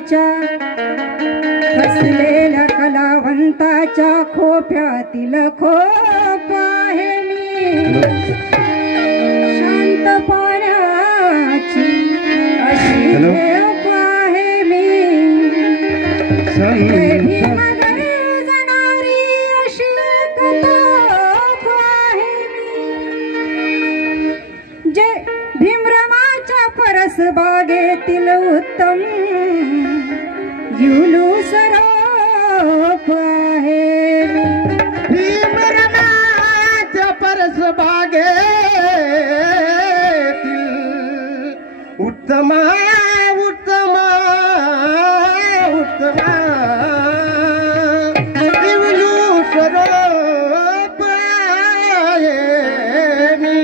भीमरायाच्या बसलेल्या कलावंताच्या खोप्यातील खोप आहे मी शांत पाण्याची अशी झोप आहे मी भीम गर्जणारी अशी कतोप आहे मी जे भीमरामाच्या परसबागेतील उत्तम जुलूस रोप आहे मी भीमरामाच्या परसबागेतील उत्तम उत्तम उत्तम जुलूस रोप आहे मी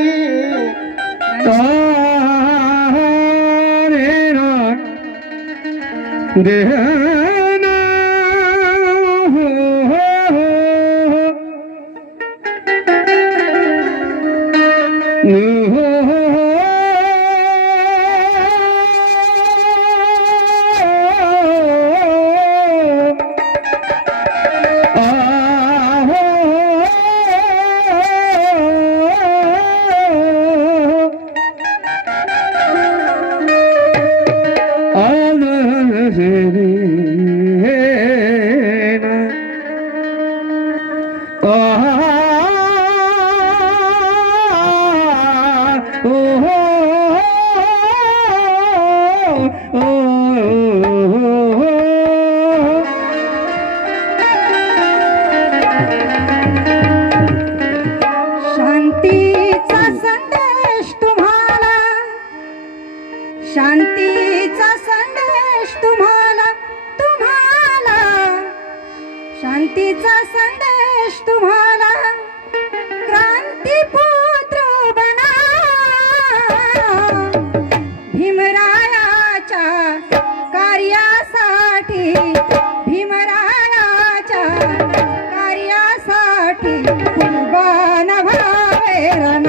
देहना शांतीचा संदेश तुम्हाला शांतीचा संदेश तुम्हाला तुम्हाला शांतीचा संदेश तुम्हाला क्रांतीपुत्र बना भीमरायाच्या कार्यासाठी भीमरायाच्या कार्यासाठी कुर्बान व्हावे रण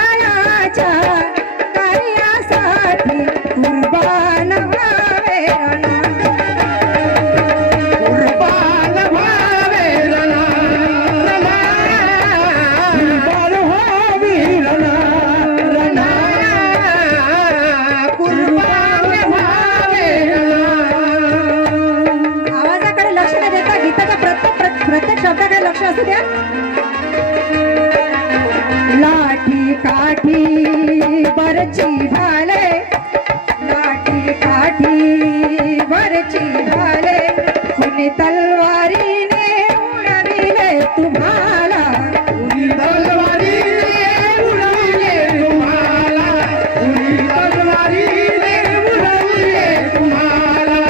भीमरायाच्या कार्यासाठी कुर्बान व्हावे रण कुर्बान व्हावे रण कुर्बान व्हावी रण कुर्बान व्हावे आवाजाकडे लक्ष न देता गीताच्या प्रत्येक शब्दाकडे लक्ष असू द्या लाठी काठी बरची भाले लाठी काठी बरची भाले कुणी तलवारीने उडविले तुम्हाला कुणी तलवारीने उडविले तुम्हाला कुणी तलवारीने उडविले तुम्हाला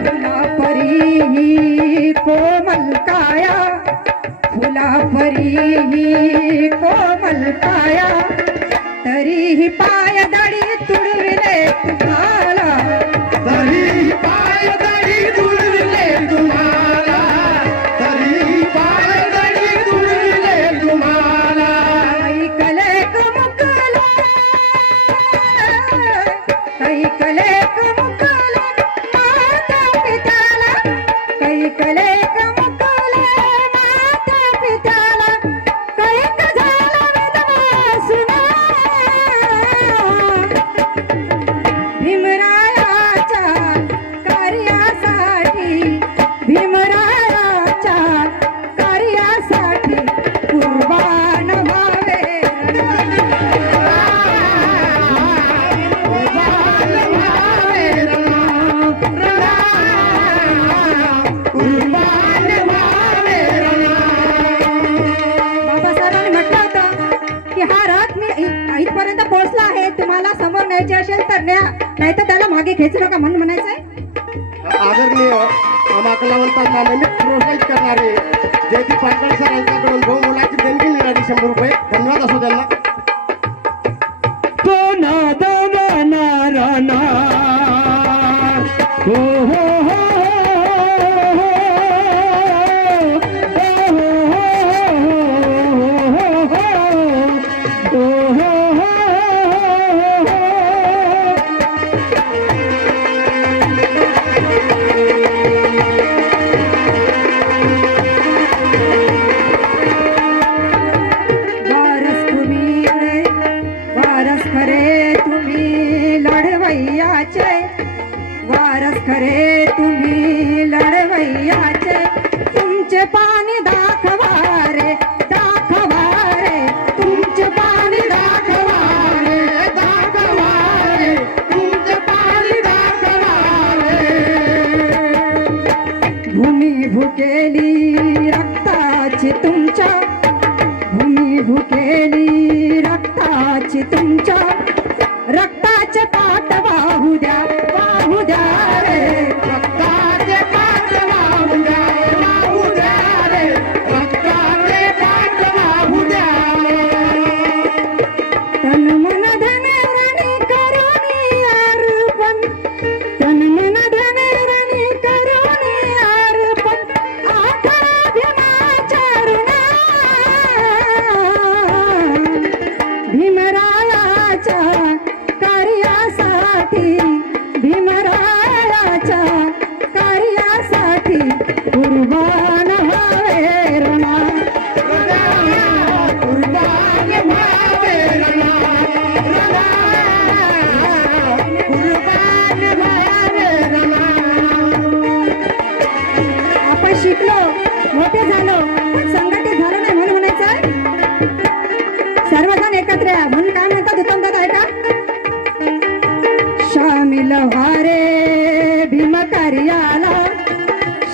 फुलापरी कोमल काया फुलापरी कोमल काया तरीही पाय दडी तुडविले तुम्हाला तरी पाय दडी तुडविले तुम्हाला तरी पाय दडी तुडविले तुम्हाला कैकलेक मुकले कैकलेक मुकले माता पित्याला कैकलेक मुकले माता पित्याला कैक झाला विधवा सुना असेल तर न्या, नाही तर त्याला मागे खेचू नका म्हणून म्हणायचंय. आदरणीय माकला म्हणतात नेहमी प्रोत्साहित करणारे जयदीप पाटकर सर यांच्याकडून 2 मुलाची देणगी मिळाली 100 रुपये. धन्यवाद असो त्यांना. तो नाद नाराना हो हो हो वारस खरे तुम्ही लढवैयाचे, तुमचे पाणी दाखवा रे दाखवा रे, तुमचे पाणी दाखवा रे दाखवा रे, तुमचे पाणी दाखवा रे. भूमी भुकेली रक्ताची तुमच्या, भूमी भुकेली रक्ताची तुमच्या, रक्ताचे पाट वाहू द्या वाहू द्या रे, रक्ताचे पाट वाहू द्या वाहू द्या रे, रक्ताचे पाट वाहू द्या. तन मन धन रणी करुणी अर्पण, तन मन धन रणी करुणी अर्पण, आठा भीमाच्या ऋणा, भीमरायाच्या कार्यासाठी, भीमरायाच्या कार्यासाठी कुर्बान व्हावे रणा, कुर्बान व्हावे रणा, कुर्बान व्हावे रणा. आपण शिकलो मोठे झालो पण संघटित झालो नाही म्हणून म्हणायचं सर्वजण एकत्र या म्हणून काय म्हणतात उत्तम दादा ऐका. शामिल व्हारे भीम कार्याला,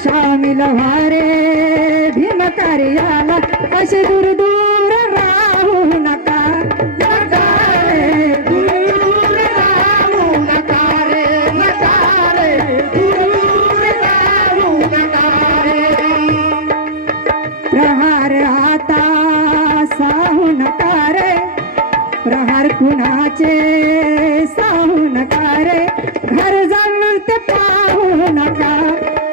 शामिल व्हारे भीम कार्याला, असे दूर दूर राहू नका नका रे, दूर राहू नका रे नका रे, दूर राहू नका रे. प्रहार आता साहू नका रे, प्रहार कुणाचे साहू नका रे, घर जळते पाहू नका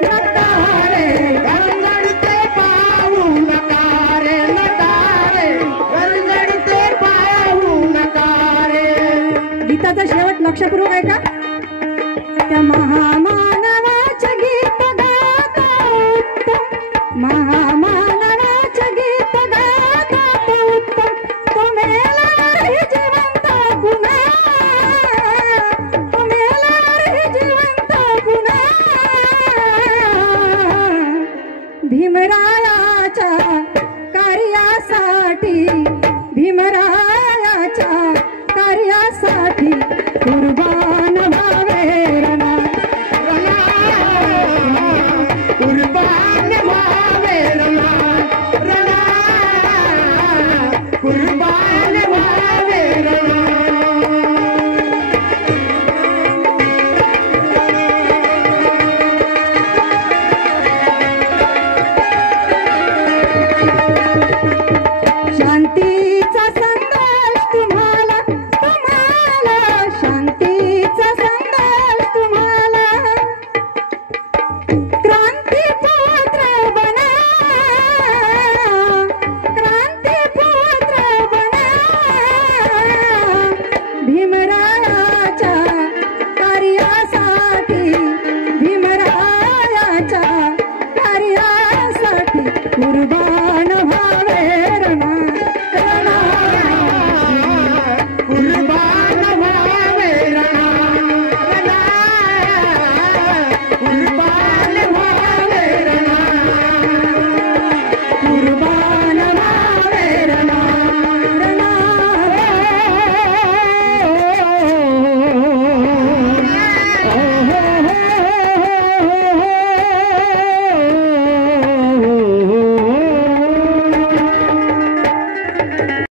नका रे, घर जळते पाहू नका रे नका रे, घर जळते पाहू नका रे. गीताचा शेवट लक्षपूर्वक आहे का. त्या महामा